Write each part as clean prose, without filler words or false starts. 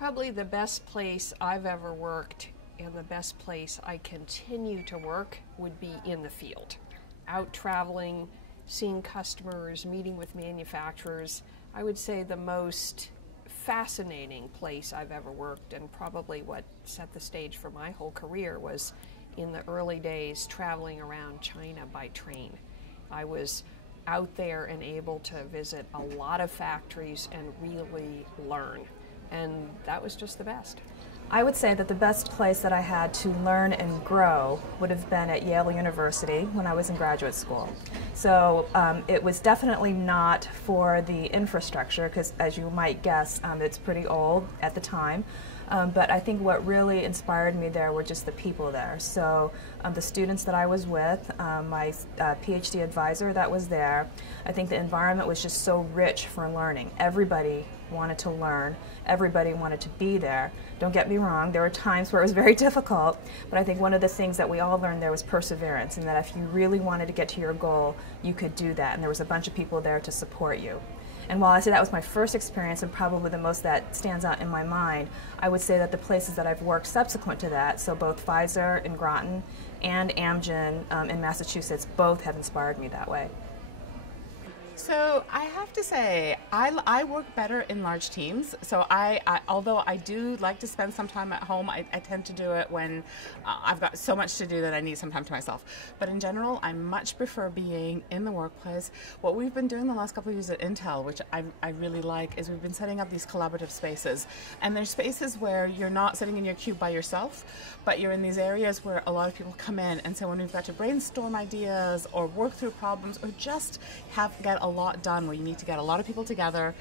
Probably the best place I've ever worked and the best place I continue to work would be in the field. Out traveling, seeing customers, meeting with manufacturers. I would say the most fascinating place I've ever worked, and probably what set the stage for my whole career, was in the early days traveling around China by train. I was out there and able to visit a lot of factories and really learn. And that was just the best. I would say that the best place that I had to learn and grow would have been at Yale University when I was in graduate school. So it was definitely not for the infrastructure, because as you might guess, it's pretty old at the time. But I think what really inspired me there were just the people there. So the students that I was with, my PhD advisor that was there, I think the environment was just so rich for learning. Everybody wanted to learn. Everybody wanted to be there. Don't get me wrong, there were times where it was very difficult, but I think one of the things that we all learned there was perseverance, and that if you really wanted to get to your goal, you could do that, and there was a bunch of people there to support you. And while I say that was my first experience and probably the most that stands out in my mind, I would say that the places that I've worked subsequent to that, so both Pfizer in Groton and Amgen in Massachusetts, both have inspired me that way. So I have to say, I work better in large teams. So although I do like to spend some time at home, I tend to do it when I've got so much to do that I need some time to myself. But in general, I much prefer being in the workplace. What we've been doing the last couple of years at Intel, which I really like, is we've been setting up these collaborative spaces. And there's spaces where you're not sitting in your cube by yourself, but you're in these areas where a lot of people come in. And so when we've got to brainstorm ideas or work through problems or just get a lot done, where you need to get a lot of people together,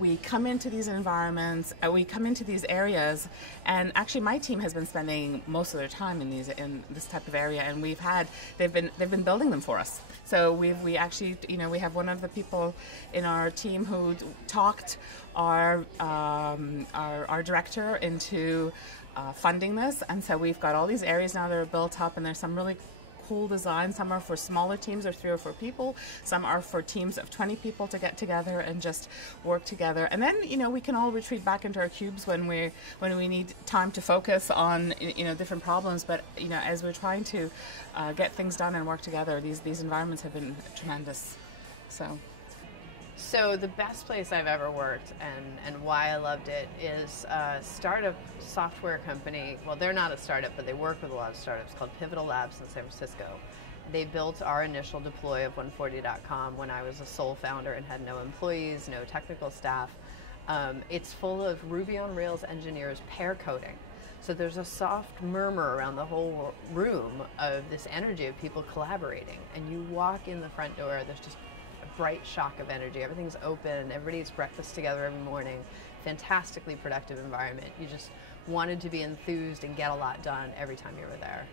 we come into these environments, we come into these areas, and actually my team has been spending most of their time in this type of area, and they've been building them for us. So we actually, we have one of the people in our team who talked our director into funding this, and so we've got all these areas now that are built up, and there's some really cool designs. Some are for smaller teams of 3 or 4 people. Some are for teams of 20 people to get together and just work together. And then, we can all retreat back into our cubes when we need time to focus on, different problems. But, as we're trying to get things done and work together, these environments have been tremendous. So the best place I've ever worked and why I loved it is a startup software company. Well, they're not a startup, but they work with a lot of startups, called Pivotal Labs in San Francisco. They built our initial deploy of 140.com when I was a sole founder and had no employees, no technical staff. It's full of Ruby on Rails engineers pair coding. So there's a soft murmur around the whole room of this energy of people collaborating. And you walk in the front door, there's just bright shock of energy. Everything's open, everybody eats breakfast together every morning. Fantastically productive environment. You just wanted to be enthused and get a lot done every time you were there.